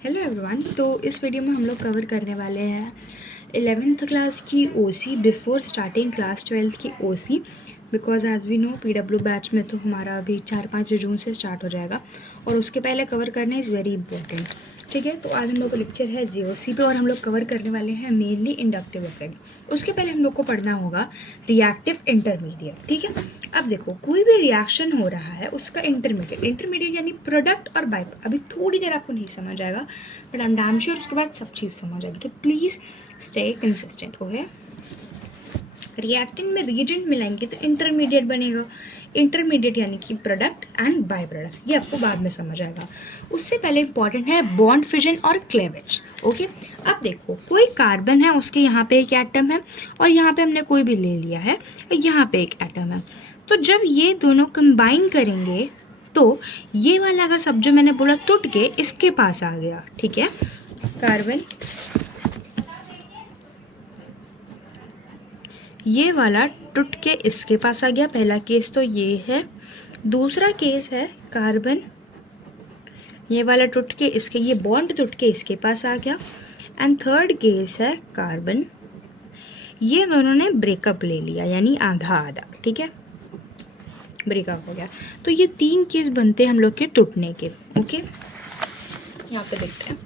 Hello everyone. तो इस video में हम लोग कवर करने वाले हैं 11th क्लास की ओसी बिफोर स्टार्टिंग क्लास 12th की ओसी। Because as we know PW batch में तो हमारा अभी 4-5 जून से स्टार्ट हो जाएगा और उसके पहले कवर करना इज़ वेरी इंपॉर्टेंट। ठीक है, तो आज हम लोग का लेक्चर है जीओसी पे और हम लोग कवर करने वाले हैं मेनली इंडक्टिव इफेक्ट। उसके पहले हम लोग को पढ़ना होगा रिएक्टिव इंटरमीडिएट। ठीक है, अब देखो कोई भी रिएक्शन हो रहा है उसका इंटरमीडिएट यानी प्रोडक्ट और बाय। अभी थोड़ी देर आपको नहीं समझ आएगा but I am damn sure उसके बाद सब चीज़ समझ आएगी, तो please stay consistent. Okay, reactant में रिएजेंट मिलाएंगे तो इंटरमीडिएट बनेगा। इंटरमीडिएट यानी कि प्रोडक्ट एंड बाय प्रोडक्ट, ये आपको बाद में समझ आएगा। उससे पहले इंपॉर्टेंट है बॉन्ड फिजन और क्लेवेज। ओके, अब देखो कोई कार्बन है, उसके यहाँ पे एक एटम है और यहाँ पे हमने कोई भी ले लिया है, यहाँ पे एक एटम है। तो जब ये दोनों कंबाइन करेंगे तो ये वाला अगर सब जो मैंने बोला टूट के इसके पास आ गया, ठीक है, कार्बन ये वाला टूट के इसके पास आ गया। पहला केस तो ये है। दूसरा केस है कार्बन ये वाला टूट के इसके, ये बॉन्ड टूट के इसके पास आ गया। एंड थर्ड केस है कार्बन ये दोनों ने ब्रेकअप ले लिया यानी आधा आधा। ठीक है, ब्रेकअप हो गया। तो ये 3 केस बनते हैं हम लोग के टूटने के। ओके, यहाँ पे देखते हैं।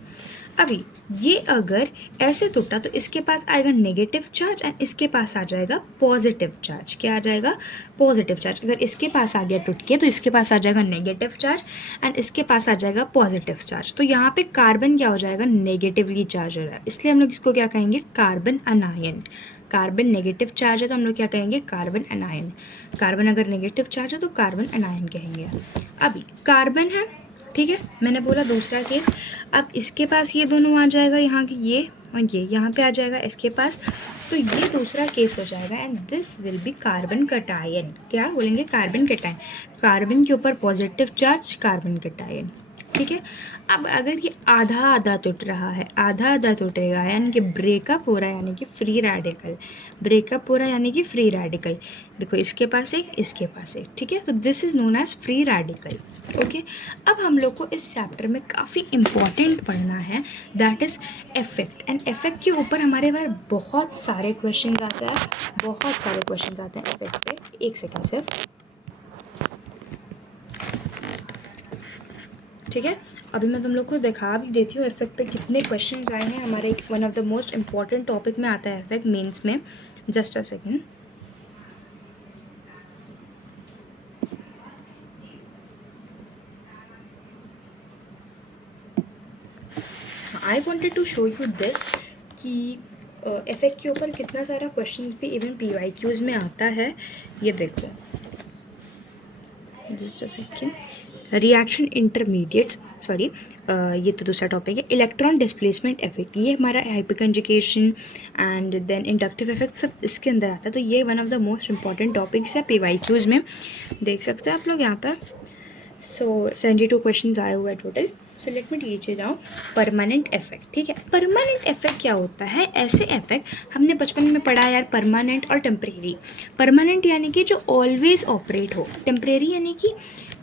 अभी ये अगर ऐसे टूटा तो इसके पास आएगा नेगेटिव चार्ज एंड इसके पास आ जाएगा पॉजिटिव चार्ज। क्या आ जाएगा? Positive charge. अगर इसके पास आ गया टूट के तो इसके पास आ जाएगा नेगेटिव चार्ज एंड इसके पास आ जाएगा पॉजिटिव चार्ज। तो यहाँ पे कार्बन क्या हो जाएगा? नेगेटिवली चार्ज हो जाएगा, इसलिए हम लोग इसको क्या कहेंगे? कार्बन अनायन। कार्बन नेगेटिव चार्ज है तो हम लोग क्या कहेंगे? कार्बन अनायन। कार्बन अगर नेगेटिव चार्ज है तो कार्बन अनायन कहेंगे। अभी कार्बन है, ठीक है, मैंने बोला दूसरा केस। अब इसके पास ये दोनों आ जाएगा, यहाँ की ये और ये यहाँ पे आ जाएगा इसके पास, तो ये दूसरा केस हो जाएगा and this will be carbon cation. क्या बोलेंगे? Carbon cation. कार्बन के ऊपर पॉजिटिव चार्ज, कार्बन कटायन। ठीक है, अब अगर ये आधा आधा टूट रहा है, आधा आधा टूटेगा यानी कि ब्रेकअप हो रहा है यानी कि फ्री रेडिकल। ब्रेकअप हो रहा है यानी कि फ्री रेडिकल। देखो इसके पास एक, इसके पास एक। ठीक है, तो this is known as free radical. Okay, अब हम लोग को इस चैप्टर में काफ़ी इम्पॉर्टेंट पढ़ना है, that is effect. And effect के ऊपर हमारे पास बहुत सारे क्वेश्चन आते हैं, बहुत सारे क्वेश्चन आते हैं इफेक्ट पे। एक सेकेंड सिर्फ। ठीक है, अभी मैं तुम लोग को दिखा भी देती हूँ इफेक्ट पे कितने क्वेश्चन आए हैं हमारे। One of the most important topic में आता है इफेक्ट मेंस में। Just a second. I wanted to show you this कि इफेक्ट के ऊपर कितना सारा क्वेश्चन भी इवन PYQs में आता है। ये देखो, just a second. Reaction intermediates, sorry, ये तो दूसरा टॉपिक है। इलेक्ट्रॉन डिस्प्लेसमेंट इफेक्ट, ये हमारा हाइपरकंजुगेशन एंड देन इंडक्टिव इफेक्ट सब इसके अंदर आता है। तो ये one of the most important topics है PYQs में, देख सकते हैं आप लोग यहाँ पर। सो 72 क्वेश्चन आए हुए हैं total. So let me teach you now permanent effect. ठीक है, परमानेंट इफेक्ट क्या होता है? ऐसे इफेक्ट हमने बचपन में पढ़ा यार, परमानेंट और टेम्परेरी। परमानेंट यानी कि जो ऑलवेज ऑपरेट हो, टेम्परेरी यानी कि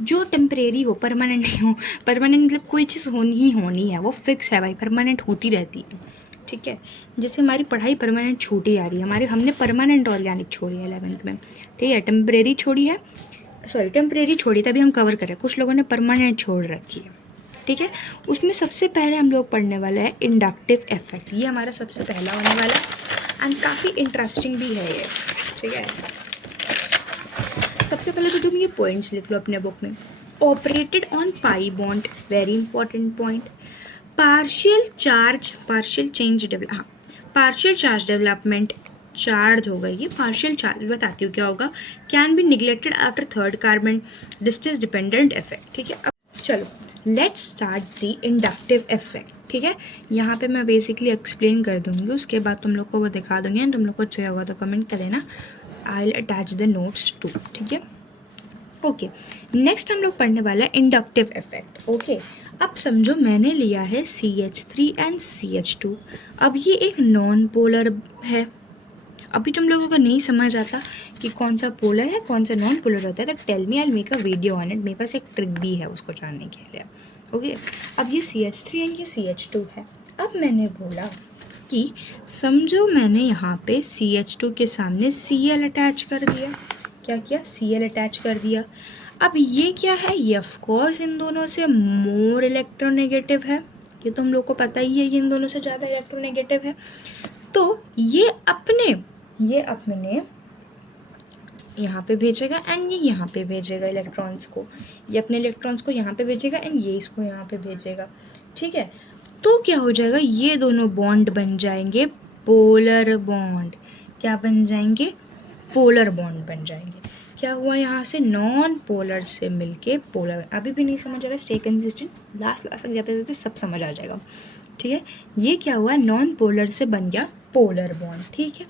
जो टेम्परेरी हो, परमानेंट नहीं हो। परमानेंट मतलब कोई चीज़ होनी है, वो फिक्स है भाई, परमानेंट होती रहती है। ठीक है, जैसे हमारी पढ़ाई परमानेंट छूटी जा रही है, हमने परमानेंट ऑर्गेनिक छोड़ी है 11th में। ठीक है, टेम्परेरी छोड़ी है, सॉरी टेम्परेरी छोड़ी तभी हम कवर करें। कुछ लोगों ने परमानेंट छोड़ रखी है। ठीक है, उसमें सबसे पहले हम लोग पढ़ने वाले हैं इंडक्टिव इफेक्ट। ये हमारा सबसे पहला होने वाला है एंड काफ़ी इंटरेस्टिंग भी है ये। ठीक है, सबसे पहले तो तुम ये पॉइंट्स लिख लो अपने बुक में। Operated on pi bond, very important point. Partial charge, partial change develop, हाँ, पार्शियल चार्ज डेवलपमेंट, चार्ज होगा ये। पार्शियल चार्ज बताती हूँ क्या होगा। Can be neglected after third carbon, distance dependent effect. ठीक है, अब चलो let's start the inductive effect. ठीक है, यहाँ पे मैं बेसिकली एक्सप्लेन कर दूँगी, उसके बाद तुम लोग को वो दिखा दूँगी एंड तुम लोग को चाहिए होगा तो कमेंट कर देना। I will attach the notes to. ठीक है, ओके, नेक्स्ट हम लोग पढ़ने वाला है इंडक्टिव इफेक्ट। ओके, अब समझो मैंने लिया है CH3 एंड CH2। अब ये एक नॉन पोलर है। अभी तुम लोगों को नहीं समझ आता कि कौन सा पोलर है कौन सा नॉन पोलर होता है, तो tell me, I will make a video on it. मेरे पास एक ट्रिक भी है उसको जानने के लिए। ओके। अब ये CH3 एंड ये CH2 है। अब मैंने बोला कि समझो मैंने यहाँ पे CH2 के सामने Cl अटैच कर दिया। क्या किया? Cl अटैच कर दिया। अब ये क्या है? ये ऑफ कोर्स इन दोनों से मोर इलेक्ट्रोनेगेटिव है, ये तो हम लोग को पता ही है, ये इन दोनों से ज़्यादा इलेक्ट्रोनेगेटिव है। तो ये अपने यहाँ पे भेजेगा एंड ये यहाँ पे भेजेगा इलेक्ट्रॉन्स को, ये अपने इलेक्ट्रॉन्स को यहाँ पे भेजेगा एंड ये इसको यहाँ पे भेजेगा। ठीक है, तो क्या हो जाएगा? ये दोनों बॉन्ड बन जाएंगे पोलर बॉन्ड। क्या बन जाएंगे? पोलर बॉन्ड बन जाएंगे। क्या हुआ? यहाँ से नॉन पोलर से मिलके पोलर। अभी भी नहीं समझ आ रहा? स्टे कंसिस्टेंट, लास्ट तक जाते जाते सब समझ आ जाएगा। ठीक है, ये क्या हुआ? नॉन पोलर से बन गया पोलर बॉन्ड। ठीक है,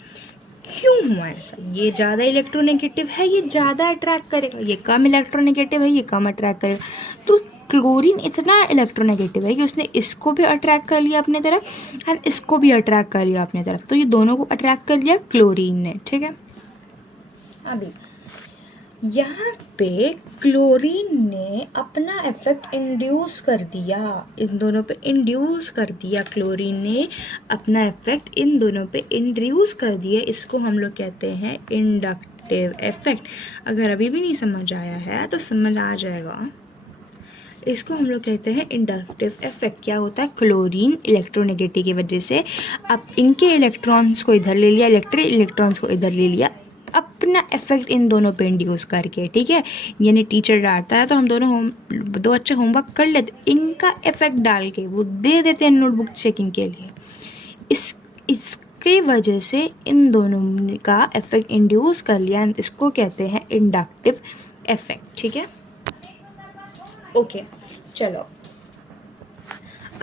क्यों हुआ ऐसा? ये ज़्यादा इलेक्ट्रोनेगेटिव है, ये ज़्यादा अट्रैक्ट करेगा, ये कम इलेक्ट्रोनेगेटिव है, ये कम अट्रैक्ट करेगा। तो क्लोरीन इतना इलेक्ट्रोनेगेटिव है कि उसने इसको भी अट्रैक्ट कर लिया अपने तरफ एंड इसको भी अट्रैक्ट कर लिया अपने तरफ, तो ये दोनों को अट्रैक्ट कर लिया क्लोरीन ने। ठीक है, अभी यहाँ पे क्लोरीन ने अपना इफेक्ट इंड्यूस कर दिया, इन दोनों पे इंड्यूस कर दिया। क्लोरीन ने अपना इफेक्ट इन दोनों पे इंड्यूस कर दिया। इसको हम लोग कहते हैं इंडक्टिव इफेक्ट। अगर अभी भी नहीं समझ आया है तो समझ आ जाएगा। इसको हम लोग कहते हैं इंडक्टिव इफेक्ट। क्या होता है? क्लोरीन इलेक्ट्रोनेगेटिव की वजह से अब इनके इलेक्ट्रॉन्स को इधर ले लिया, इलेक्ट्रॉन्स को इधर ले लिया, अपना इफेक्ट इन दोनों पे इंड्यूस करके। ठीक है, यानी टीचर डांटता है तो हम दो अच्छे होमवर्क कर लेते, इनका इफेक्ट डाल के वो दे देते हैं नोटबुक चेकिंग के लिए। इसकी वजह से इन दोनों का इफेक्ट इंड्यूस कर लिया, इसको कहते हैं इंडक्टिव इफेक्ट। ठीक है, ओके। चलो,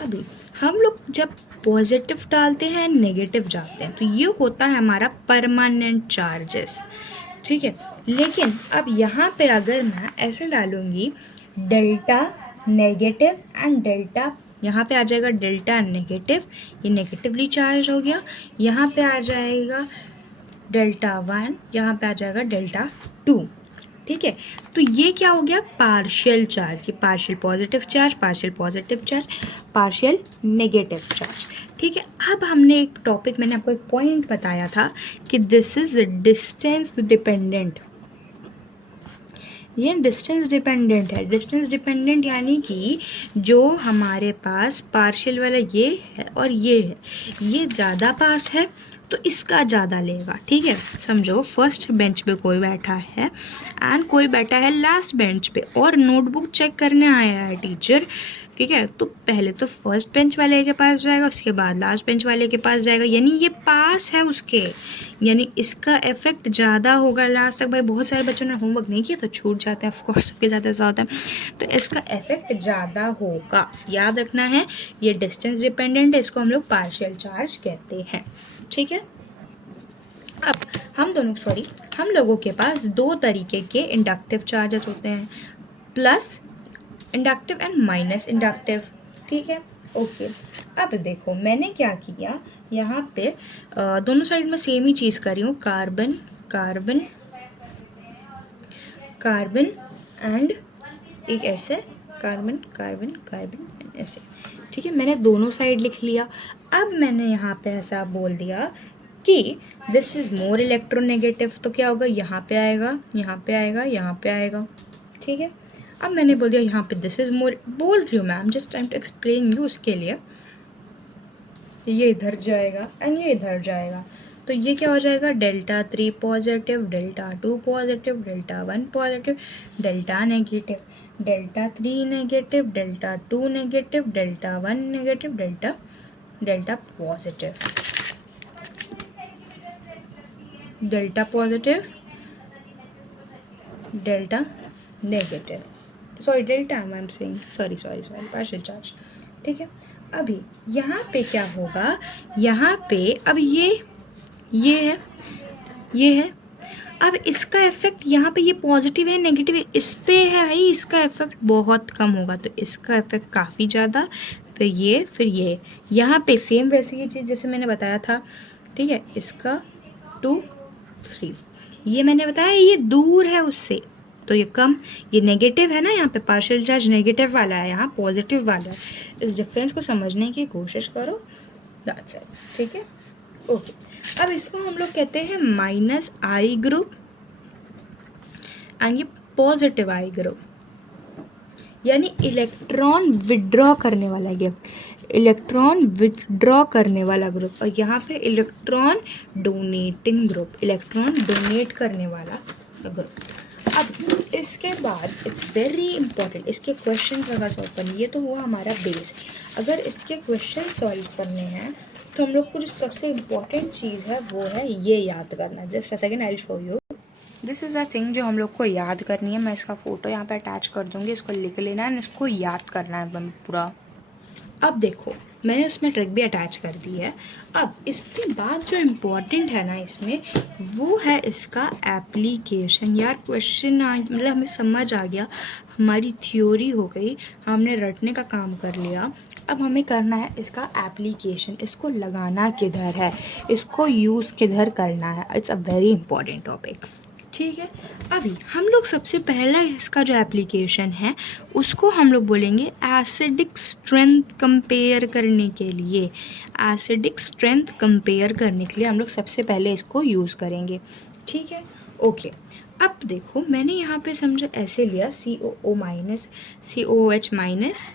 अभी हम लोग जब पॉजिटिव डालते हैं नेगेटिव जाते हैं तो ये होता है हमारा परमानेंट चार्जेस। ठीक है, लेकिन अब यहाँ पे अगर मैं ऐसे डालूँगी डेल्टा नेगेटिव एंड डेल्टा, यहाँ पे आ जाएगा डेल्टा नेगेटिव, ये नेगेटिवली चार्ज हो गया। यहाँ पे आ जाएगा डेल्टा 1, यहाँ पे आ जाएगा डेल्टा 2। ठीक है, तो ये क्या हो गया? Partial charge. ये partial positive charge, partial positive charge, partial negative charge. ठीक है, अब हमने एक टॉपिक, मैंने आपको एक पॉइंट बताया था कि दिस इज डिस्टेंस डिपेंडेंट। ये डिस्टेंस डिपेंडेंट है। डिस्टेंस डिपेंडेंट यानी कि जो हमारे पास पार्शियल वाला ये है और ये है, ये ज़्यादा पास है तो इसका ज़्यादा लेगा। ठीक है, समझो फर्स्ट बेंच पे कोई बैठा है एंड कोई बैठा है लास्ट बेंच पे और नोटबुक चेक करने आया है टीचर। ठीक है, तो पहले तो फर्स्ट बेंच वाले के पास जाएगा, उसके बाद लास्ट बेंच वाले के पास जाएगा, यानी ये पास है उसके, यानी इसका इफेक्ट ज़्यादा होगा लास्ट तक। भाई बहुत सारे बच्चों ने होमवर्क नहीं किया तो छूट जाते हैं, ऑफकोर्स सबके साथ ऐसा होता है, तो इसका इफेक्ट ज़्यादा होगा, याद रखना है। ये डिस्टेंस डिपेंडेंट है, इसको हम लोग पार्शियल चार्ज कहते हैं। ठीक है, अब हम लोगों के पास दो तरीके के इंडक्टिव चार्जेस होते हैं, plus inductive and minus inductive. ठीक है, ओके। अब देखो मैंने क्या किया, यहाँ पे दोनों साइड में सेम ही चीज़ कर रही हूँ, कार्बन कार्बन कार्बन एंड एक ऐसे कार्बन कार्बन कार्बन ऐसे। ठीक है, मैंने दोनों साइड लिख लिया। अब मैंने यहाँ पे ऐसा बोल दिया कि दिस इज़ मोर इलेक्ट्रोनेगेटिव, तो क्या होगा? यहाँ पे आएगा, यहाँ पे आएगा, यहाँ पे आएगा। ठीक है, अब मैंने बोल दिया यहाँ पे दिस इज़ मोर, बोल रही हूँ ma'am, just time to explain you, उसके लिए ये इधर जाएगा एंड ये इधर जाएगा, तो ये क्या हो जाएगा? Delta 3 positive, delta 2 positive, delta 1 positive, delta negative, delta 3 negative, delta 2 negative, delta 1 negative, delta positive, delta positive, delta negative, sorry delta I am saying, sorry partial charge. ठीक है, अभी यहाँ पे क्या होगा? यहाँ पे अब ये है, अब इसका इफेक्ट यहाँ पे, ये पॉजिटिव है नेगेटिव है, इस पे है भाई, इसका इफेक्ट बहुत कम होगा, तो इसका इफेक्ट काफ़ी ज़्यादा, फिर ये यहाँ पे सेम वैसे ही चीज़ जैसे मैंने बताया था। ठीक है, इसका 2 3, ये मैंने बताया ये दूर है उससे, तो ये कम, ये नेगेटिव है ना, यहाँ पे पार्शियल चार्ज नेगेटिव वाला है, यहाँ पॉजिटिव वाला है। इस डिफरेंस को समझने की कोशिश करो, दैट्स इट, ठीक है, ओके। अब इसको हम लोग कहते हैं माइनस आई ग्रुप एंड ये पॉजिटिव आई ग्रुप, यानी इलेक्ट्रॉन विड्रॉ करने वाला गिफ्ट, इलेक्ट्रॉन विड्रॉ करने वाला ग्रुप, और यहाँ पे electron donating group, electron donate करने वाला ग्रुप। अब इसके बाद इट्स वेरी इंपॉर्टेंट, इसके क्वेश्चन अगर सॉल्व करने, ये तो हुआ हमारा बेस। अगर इसके क्वेश्चन सॉल्व करने हैं तो हम लोग को जो सबसे इम्पॉर्टेंट चीज़ है वो है ये याद करना। Just a second, I will show you. This is a thing जो हम लोग को याद करनी है। मैं इसका फ़ोटो यहाँ पे अटैच कर दूँगी, इसको लिख लेना है, इसको याद करना है पूरा। अब देखो मैंने इसमें ट्रिक भी अटैच कर दी है। अब इसके बाद जो इम्पोर्टेंट है ना इसमें, वो है इसका एप्लीकेशन। यार क्वेश्चन मतलब हमें समझ आ गया, हमारी थ्योरी हो गई, हमने रटने का काम कर लिया। अब हमें करना है इसका एप्लीकेशन, इसको लगाना किधर है, इसको यूज़ किधर करना है। It's a very important topic, ठीक है। अभी हम लोग सबसे पहला इसका जो एप्लीकेशन है उसको हम लोग बोलेंगे एसिडिक स्ट्रेंथ कंपेयर करने के लिए। एसिडिक स्ट्रेंथ कंपेयर करने के लिए हम लोग सबसे पहले इसको यूज़ करेंगे, ठीक है, ओके। अब देखो मैंने यहाँ पे समझो ऐसे लिया COO माइनस, COOH माइनस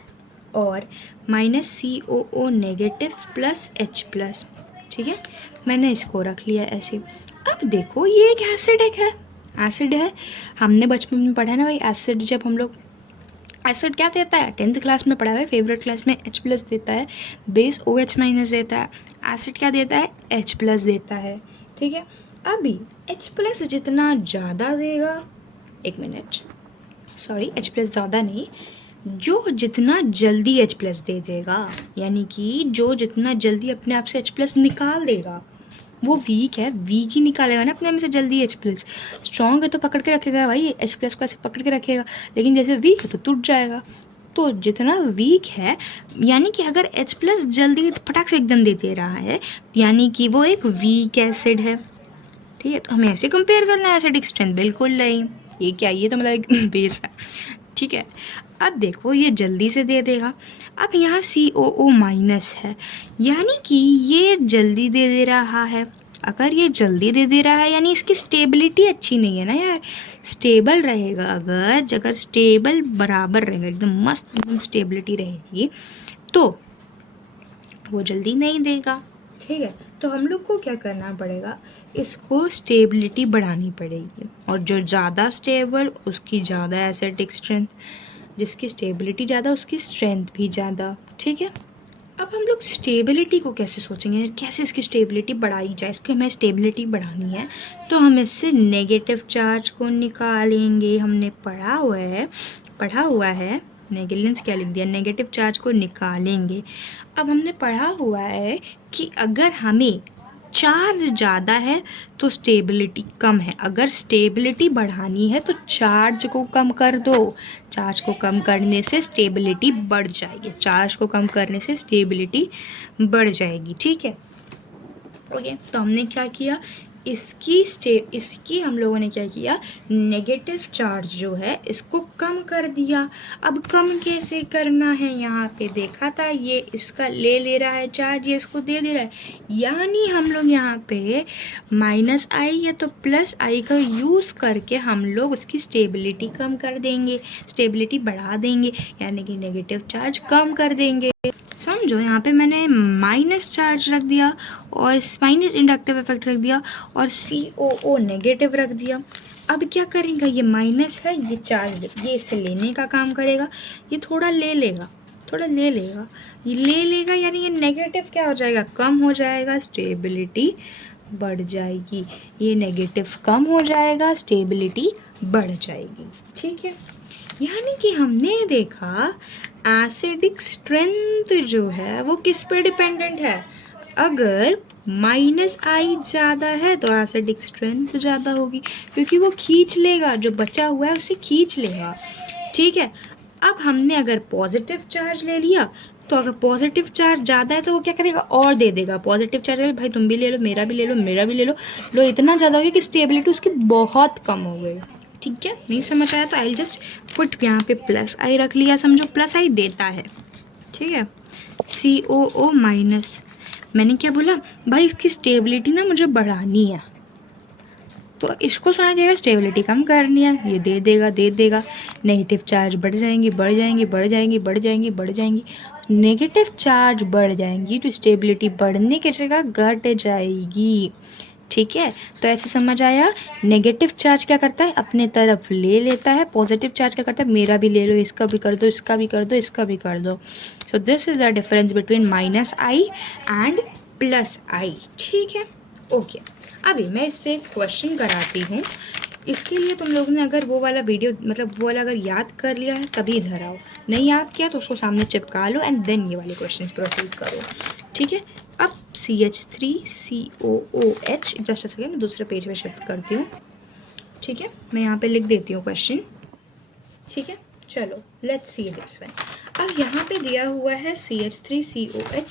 और minus COO negative plus H plus, ठीक है, मैंने इसको रख लिया ऐसे। अब देखो ये एक एसिडिक है, एसिड है, हमने बचपन में पढ़ा है ना भाई एसिड। जब हम लोग एसिड क्या देता है, 10th क्लास में पढ़ा है फेवरेट क्लास में, H प्लस देता है, बेस OH माइनस देता है, एसिड क्या देता है, H प्लस देता है, ठीक है। अभी H प्लस जितना ज़्यादा देगा, एक मिनट सॉरी, H प्लस ज़्यादा नहीं, जो जितना जल्दी H प्लस दे देगा, यानी कि जो जितना जल्दी अपने आप से H प्लस निकाल देगा, वो वीक है, वीक ही निकालेगा ना अपने में से जल्दी H प्लस। स्ट्रॉन्ग है तो पकड़ के रखेगा भाई, H प्लस को ऐसे पकड़ के रखेगा, लेकिन जैसे वीक है तो टूट जाएगा। तो जितना वीक है, यानी कि अगर H प्लस जल्दी फटाक से एकदम दे रहा है, यानी कि वो एक वीक एसिड है, ठीक है। तो हमें ऐसे कंपेयर करना है एसिडिक स्ट्रेंथ, बिल्कुल नहीं, ये क्या, ये तो मतलब एक बेस है, ठीक है। अब देखो ये जल्दी से दे देगा। अब यहाँ COO माइनस है, यानी कि ये जल्दी दे रहा है। अगर ये जल्दी दे रहा है यानी इसकी स्टेबिलिटी अच्छी नहीं है ना यार। स्टेबल रहेगा, अगर स्टेबल बराबर रहेगा, एकदम मस्त एकदम स्टेबिलिटी रहेगी, तो वो जल्दी नहीं देगा, ठीक है। तो हम लोग को क्या करना पड़ेगा, इसको स्टेबिलिटी बढ़ानी पड़ेगी, और जो ज़्यादा स्टेबल उसकी ज़्यादा एसिडिक स्ट्रेंथ, जिसकी स्टेबिलिटी ज़्यादा उसकी स्ट्रेंथ भी ज़्यादा, ठीक है। अब हम लोग स्टेबिलिटी को कैसे सोचेंगे, कैसे इसकी स्टेबिलिटी बढ़ाई जाए। इसकी हमें स्टेबिलिटी बढ़ानी है तो हम इससे नेगेटिव चार्ज को निकालेंगे। हमने पढ़ा हुआ है नेगेटिव क्या लिख दिया, नेगेटिव चार्ज को निकालेंगे। अब हमने पढ़ा हुआ है कि अगर हमें चार्ज ज़्यादा है तो स्टेबिलिटी कम है, अगर स्टेबिलिटी बढ़ानी है तो चार्ज को कम कर दो, चार्ज को कम करने से स्टेबिलिटी बढ़ जाएगी, चार्ज को कम करने से स्टेबिलिटी बढ़ जाएगी, ठीक है, ओके। तो हमने क्या किया, इसकी हम लोगों ने क्या किया, नेगेटिव चार्ज जो है इसको कम कर दिया। अब कम कैसे करना है, यहाँ पे देखा था, ये इसका ले रहा है चार्ज, ये इसको दे रहा है, यानी हम लोग यहाँ पे माइनस आई या तो प्लस आई का यूज़ करके हम लोग उसकी स्टेबिलिटी कम कर देंगे, स्टेबिलिटी बढ़ा देंगे, यानी कि नेगेटिव चार्ज कम कर देंगे। समझो यहाँ पे मैंने माइनस चार्ज रख दिया और माइनस इंडक्टिव इफेक्ट रख दिया और COO नेगेटिव रख दिया। अब क्या करेगा, ये माइनस है, ये चार्ज, ये इसे लेने का काम करेगा, ये थोड़ा ले लेगा, ये ले लेगा, यानी ये नेगेटिव क्या हो जाएगा, कम हो जाएगा, स्टेबिलिटी बढ़ जाएगी। ये नेगेटिव कम हो जाएगा, स्टेबिलिटी बढ़ जाएगी, ठीक है। यानी कि हमने देखा एसिडिक स्ट्रेंथ जो है वो किस पे डिपेंडेंट है, अगर माइनस आई ज़्यादा है तो एसिडिक स्ट्रेंथ ज़्यादा होगी, क्योंकि वो खींच लेगा, जो बचा हुआ है उसे खींच लेगा, ठीक है। अब हमने अगर पॉजिटिव चार्ज ले लिया, तो अगर पॉजिटिव चार्ज ज़्यादा है तो वो क्या करेगा, और दे देगा पॉजिटिव चार्ज, भाई तुम भी ले लो, मेरा भी ले लो, मेरा भी ले लो, लो इतना ज़्यादा हो गया कि स्टेबिलिटी उसकी बहुत कम हो गई, ठीक है, नहीं समझ आया तो आई जस्ट पुट यहाँ पे प्लस आई रख लिया, समझो प्लस आई देता है, ठीक है। COO माइनस, मैंने क्या बोला भाई, इसकी स्टेबिलिटी ना मुझे बढ़ानी है, तो इसको सुना देगा स्टेबिलिटी कम करनी है, ये दे देगा। नेगेटिव चार्ज बढ़ जाएंगी बढ़ जाएंगी बढ़ जाएंगी बढ़ जाएंगी बढ़ जाएंगी, नेगेटिव चार्ज बढ़ जाएंगी तो स्टेबिलिटी बढ़ने की जगह घट जाएगी, ठीक है। तो ऐसे समझ आया, नेगेटिव चार्ज क्या करता है, अपने तरफ ले लेता है, पॉजिटिव चार्ज क्या करता है, मेरा भी ले लो, इसका भी कर दो, इसका भी कर दो, इसका भी कर दो। So this is the difference between -i and +i, ठीक है, ओके। अभी मैं इस पर एक क्वेश्चन कराती हूँ, इसके लिए तुम लोगों ने अगर वो वाला वीडियो मतलब वो वाला अगर याद कर लिया है तभी इधर आओ, नहीं याद किया तो उसको सामने चिपका लो एंड देन ये वाले क्वेश्चंस प्रोसीड करो, ठीक है। अब CH3COOH, जस्ट सेकेंड मैं दूसरे पेज पे शिफ्ट करती हूँ, ठीक है, मैं यहाँ पे लिख देती हूँ क्वेश्चन, ठीक है। चलो लेट्स सी दिस वन। अब यहाँ पे दिया हुआ है CH3COH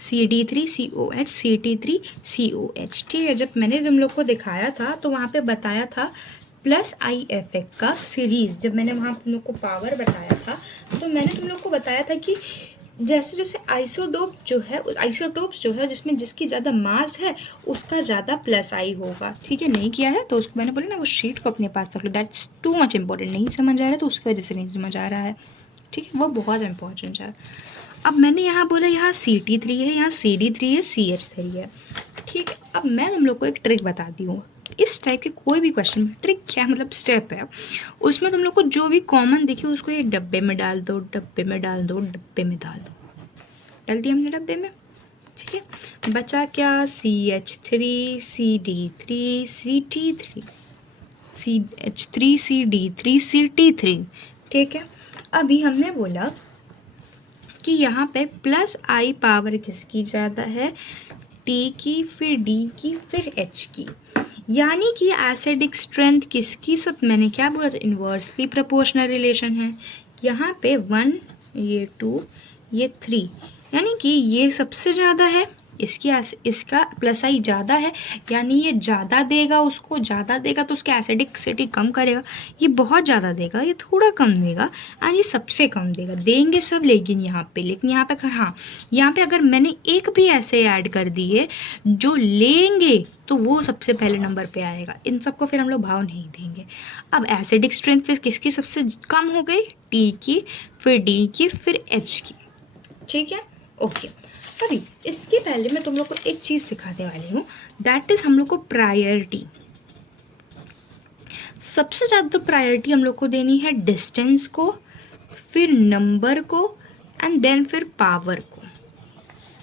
CD3COH CT3COH, ठीक है। जब मैंने तुम लोग को दिखाया था तो वहाँ पे बताया था +IFF का सीरीज़, जब मैंने वहाँ तुम लोग को पावर बताया था तो मैंने तुम लोग को बताया था कि जैसे जैसे आइसोटोप्स जो है जिसमें जिसकी ज़्यादा मास है उसका ज़्यादा +I होगा, ठीक है। नहीं किया है तो उसको मैंने बोला ना वो शीट को अपने पास रख लो, दैट्स टू मच इंपॉर्टेंट, नहीं समझ आ रहा है तो उसकी वजह से नहीं समझ आ रहा है, ठीक है, वो बहुत इंपॉर्टेंट है। अब मैंने यहाँ बोला यहाँ CT3 है, यहाँ CD3 है, CH3 है, ठीक है। अब मैं तुम लोग को एक ट्रिक बताती हूँ, इस टाइप के कोई भी क्वेश्चन में ट्रिक क्या मतलब स्टेप है, उसमें तुम लोग को जो भी कॉमन दिखे उसको ये डब्बे में डाल दो, डब्बे में डाल दो, डब्बे में डाल दो, डाल दिया हमने डब्बे में, ठीक है। बचा क्या, CH3 CD3 CT3 CH3 CD3 CT3, ठीक है। अभी हमने बोला कि यहाँ पे +I पावर किसकी ज़्यादा है, T की, फिर D की, फिर H की, यानी कि एसिडिक स्ट्रेंथ किसकी, सब मैंने क्या बोला था, इन्वर्सली प्रोपोर्शनल रिलेशन है। यहाँ पे 1, ये 2, ये 3, यानी कि ये सबसे ज़्यादा है, इसका +I ज़्यादा है, यानी ये ज़्यादा देगा, उसको ज़्यादा देगा तो उसकी एसिडिसिटी कम करेगा, ये बहुत ज़्यादा देगा, ये थोड़ा कम देगा, और ये सबसे कम देगा, देंगे सब, लेकिन यहाँ पे हाँ, यहाँ पे अगर मैंने एक भी ऐसे ऐड कर दिए जो लेंगे तो वो सबसे पहले नंबर पे आएगा, इन सबको फिर हम लोग भाव नहीं देंगे। अब एसिडिक स्ट्रेंथ फिर किसकी सबसे कम हो गई, T की, फिर D की, फिर H की, ठीक है, ओके। अभी इसके पहले मैं तुम लोग को एक चीज़ सिखाने वाली हूँ, दैट इज़ हम लोग को प्रायोरिटी, सबसे ज़्यादा तो प्रायोरिटी हम लोग को देनी है डिस्टेंस को, फिर नंबर को एंड देन फिर पावर को,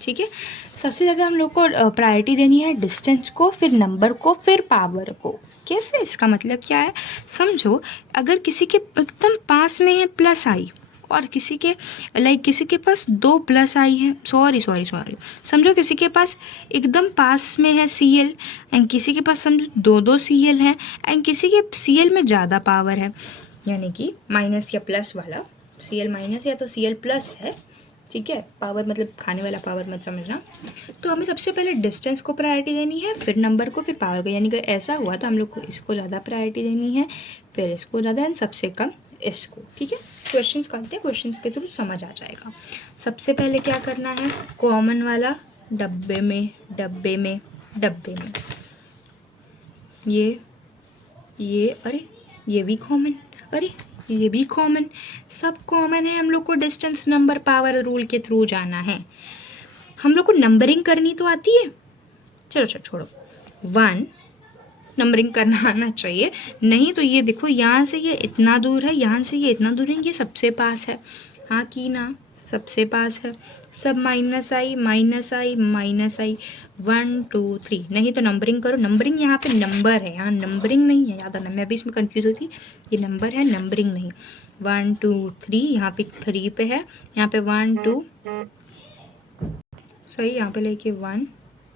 ठीक है। सबसे ज़्यादा हम लोग को प्रायोरिटी देनी है डिस्टेंस को, फिर नंबर को, फिर पावर को। कैसे, इसका मतलब क्या है, समझो अगर किसी के एकदम पास में है +I और किसी के पास 2 +I है, सॉरी समझो किसी के पास एकदम पास में है Cl एंड किसी के पास समझो 2 Cl है एंड किसी के Cl में ज़्यादा पावर है, यानी कि माइनस या प्लस वाला Cl माइनस या तो Cl प्लस है, ठीक है, पावर मतलब खाने वाला पावर मत समझना। तो हमें सबसे पहले डिस्टेंस को प्रायोरिटी देनी है, फिर नंबर को, फिर पावर को, यानी कि ऐसा हुआ तो हम लोग को इसको ज़्यादा प्रायोरिटी देनी है, फिर इसको ज़्यादा एंड सबसे कम इसको, ठीक है। क्वेश्चंस करते हैं, क्वेश्चंस के थ्रू समझ आ जाएगा। सबसे पहले क्या करना है, कॉमन वाला डब्बे में डब्बे में डब्बे में, ये अरे ये भी कॉमन, अरे ये भी कॉमन, सब कॉमन है, हम लोग को डिस्टेंस नंबर पावर रूल के थ्रू जाना है। हम लोग को नंबरिंग करनी तो आती है, चलो छोड़ो, 1 नंबरिंग करना आना चाहिए, नहीं तो ये देखो यहाँ से ये इतना दूर है, यहाँ से ये इतना दूर है, ये सबसे पास है, हाँ की ना, सबसे पास है, सब -I 1 2 3, नहीं तो नंबरिंग करो, नंबरिंग यहाँ पे नंबर है, यहाँ नंबरिंग नहीं है, याद आना, मैं भी इसमें कंफ्यूज होती, ये नंबर है नंबरिंग नहीं। 1 2 3, यहाँ पे 3 पे है, यहाँ पे 1 2 सही, यहाँ पे लेके 1,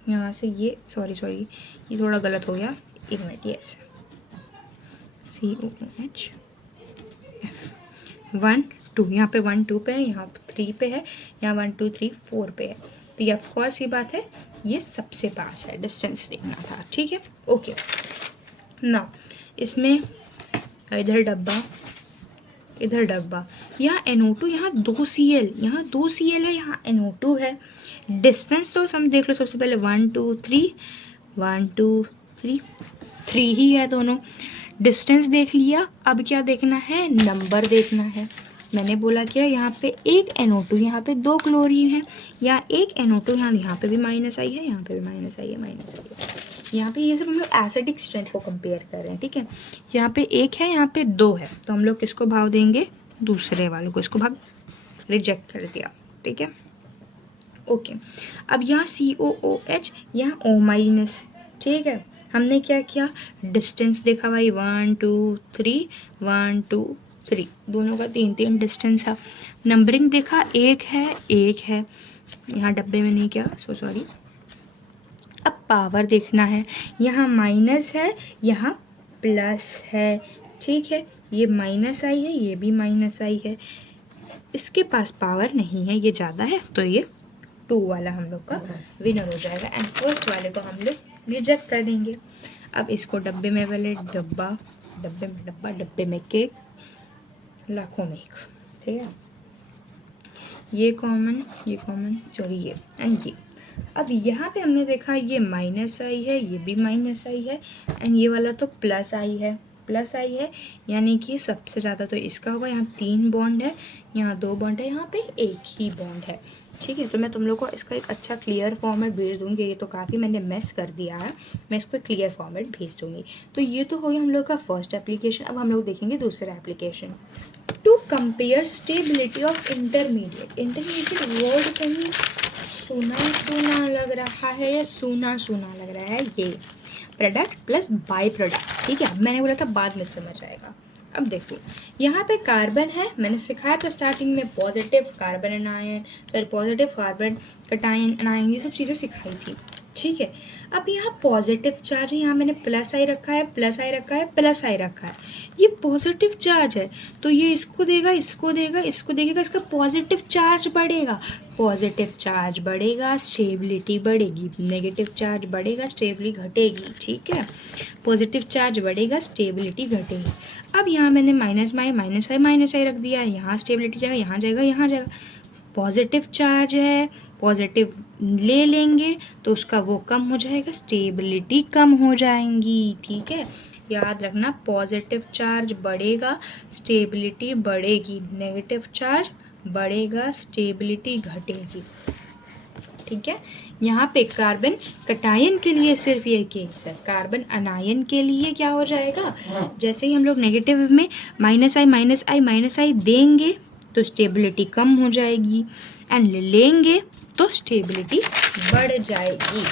यहाँ से ये सॉरी ये थोड़ा गलत हो गया, एक मिनट, ये ऐसे COOH 1 2, यहाँ पे 1 2 पे है, यहाँ 3 पे है, यहाँ 1 2 3 4 पे है, तो ये ऑफकोर्स ही बात है, ये सबसे पास है, डिस्टेंस देखना था, ठीक है, ओके। नाउ इसमें इधर डब्बा, इधर डब्बा, यहाँ NO2, यहाँ 2 Cl, यहाँ 2 Cl है, यहाँ NO2 है। डिस्टेंस तो सम देख लो, सबसे पहले 1 2 3, 1 2 3, 3 ही है दोनों। डिस्टेंस देख लिया, अब क्या देखना है, नंबर देखना है। मैंने बोला क्या, यहाँ पे एक NO2, यहाँ पे 2 क्लोरीन है, यहाँ एक NO2, यहाँ पे भी माइनस आई है, यहाँ पे भी माइनस आई है, माइनस आई है। यहाँ पे ये सब हम लोग एसिडिक स्ट्रेंथ को कंपेयर कर रहे हैं, ठीक है। यहाँ पे 1 है, यहाँ पे 2 है, तो हम लोग किसको भाव देंगे, दूसरे वालों को। इसको भाग रिजेक्ट कर दिया, ठीक है, ओके। अब यहाँ COOH, यहाँ O-, ठीक है। हमने क्या किया, डिस्टेंस देखा भाई, 1 2 3, 1 2 3, दोनों का 3 3 डिस्टेंस है। नंबरिंग देखा, 1 है, 1 है, यहाँ डब्बे में नहीं किया, सो सॉरी। अब पावर देखना है, यहाँ माइनस है, यहाँ प्लस है, ठीक है। ये माइनस आई है, ये भी माइनस आई है, इसके पास पावर नहीं है, ये ज़्यादा है, तो ये 2 वाला हम लोग का विनर हो जाएगा। एंड फर्स्ट वाले को हम लोग रिजेक्ट कर देंगे। अब इसको डब्बे में वाले डब्बा, डब्बे में डब्बा, डब्बे में केक, लाखों में एक, ठीक है। ये कॉमन, ये कॉमन, सॉरी ये एंड ये। अब यहाँ पे हमने देखा ये माइनस आई है, ये भी माइनस आई है, एंड ये वाला तो प्लस आई है, प्लस आई है, यानी कि सबसे ज़्यादा तो इसका होगा। यहाँ 3 बॉन्ड है, यहाँ 2 बॉन्ड है, यहाँ पे 1 ही बॉन्ड है, ठीक है। तो मैं तुम लोग को इसका एक अच्छा क्लियर फॉर्मेट भेज दूँगी। ये तो काफ़ी मैंने मेस कर दिया है, मैं इसको क्लियर फॉर्मेट भेज दूँगी। तो ये तो हो गया हम लोग का फर्स्ट एप्लीकेशन। अब हम लोग देखेंगे दूसरा application, to compare stability of intermediate. Intermediate word कहीं सुना सुना लग रहा है, या सुना सुना लग रहा है, ये प्रोडक्ट प्लस बाय प्रोडक्ट, ठीक है। मैंने बोला था बाद में समझ आएगा। अब देखो, यहाँ पे कार्बन है, मैंने सिखाया था स्टार्टिंग में, positive carbon anion, sorry positive carbon cation anion, ये सब चीज़ें सिखाई थी, ठीक है। अब यहाँ पॉजिटिव चार्ज है, यहाँ मैंने प्लस आई रखा है, प्लस आई रखा है, प्लस आई रखा है, ये पॉजिटिव चार्ज है, तो ये इसको देगा, इसको देगा, इसको देगा, इसका पॉजिटिव चार्ज बढ़ेगा, पॉजिटिव चार्ज बढ़ेगा, स्टेबिलिटी बढ़ेगी, नेगेटिव चार्ज बढ़ेगा, स्टेबिलिटी घटेगी, ठीक है। पॉजिटिव चार्ज बढ़ेगा, स्टेबिलिटी घटेगी। अब यहाँ मैंने माइनस आई रख दिया है, यहाँ स्टेबिलिटी जाएगा, यहाँ जाएगा, यहाँ जाएगा। पॉजिटिव चार्ज है, पॉजिटिव ले लेंगे तो उसका वो कम हो जाएगा, स्टेबिलिटी कम हो जाएंगी, ठीक है। याद रखना, पॉजिटिव चार्ज बढ़ेगा, स्टेबिलिटी बढ़ेगी, नेगेटिव चार्ज बढ़ेगा, स्टेबिलिटी घटेगी, ठीक है। यहाँ पे कार्बन कटायन के लिए सिर्फ ये केस है, कार्बन अनायन के लिए क्या हो जाएगा, जैसे ही हम लोग नेगेटिव में माइनस आई देंगे तो स्टेबिलिटी कम हो जाएगी, एंड लेंगे तो स्टेबिलिटी बढ़ जाएगी।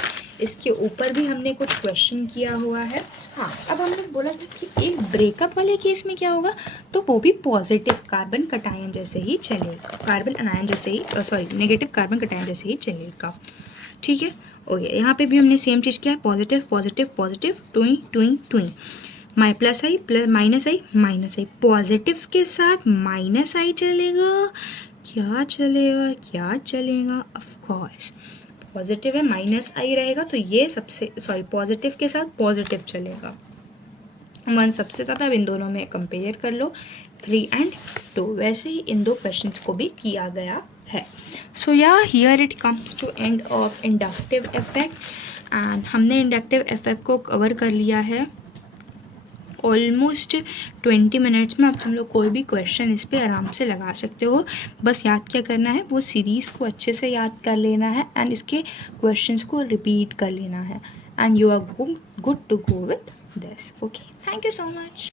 इसके ऊपर भी हमने कुछ क्वेश्चन किया हुआ है। हाँ, अब हमने बोला था कि एक ब्रेकअप वाले केस में क्या होगा, तो वो भी पॉजिटिव कार्बन कटायन जैसे ही चलेगा, कार्बन अनायन जैसे ही, सॉरी नेगेटिव कार्बन कटायन जैसे ही चलेगा, ठीक है। ओके, यहाँ पे भी हमने सेम चीज़ किया, पॉजिटिव पॉजिटिव पॉजिटिव, टुई टुई टुई, प्लस आई प्लस माइनस आई, पॉजिटिव के साथ माइनस आई चलेगा, क्या चलेगा, क्या चलेगा, ऑफ कोर्स पॉजिटिव है, माइनस आई रहेगा, तो ये सबसे, सॉरी पॉजिटिव के साथ पॉजिटिव चलेगा, 1 सबसे ज़्यादा। अब इन दोनों में कंपेयर कर लो, 3 and 2, वैसे ही इन 2 क्वेश्चंस को भी किया गया है। So yeah here it comes to end of inductive effect, and हमने इंडक्टिव इफेक्ट को कवर कर लिया है ऑलमोस्ट 20 मिनट्स में। अब तुम लोग कोई भी क्वेश्चन इस पर आराम से लगा सकते हो, बस याद क्या करना है, वो सीरीज़ को अच्छे से याद कर लेना है, एंड इसके क्वेश्चंस को रिपीट कर लेना है, and you are good to go with this. Okay, thank you so much.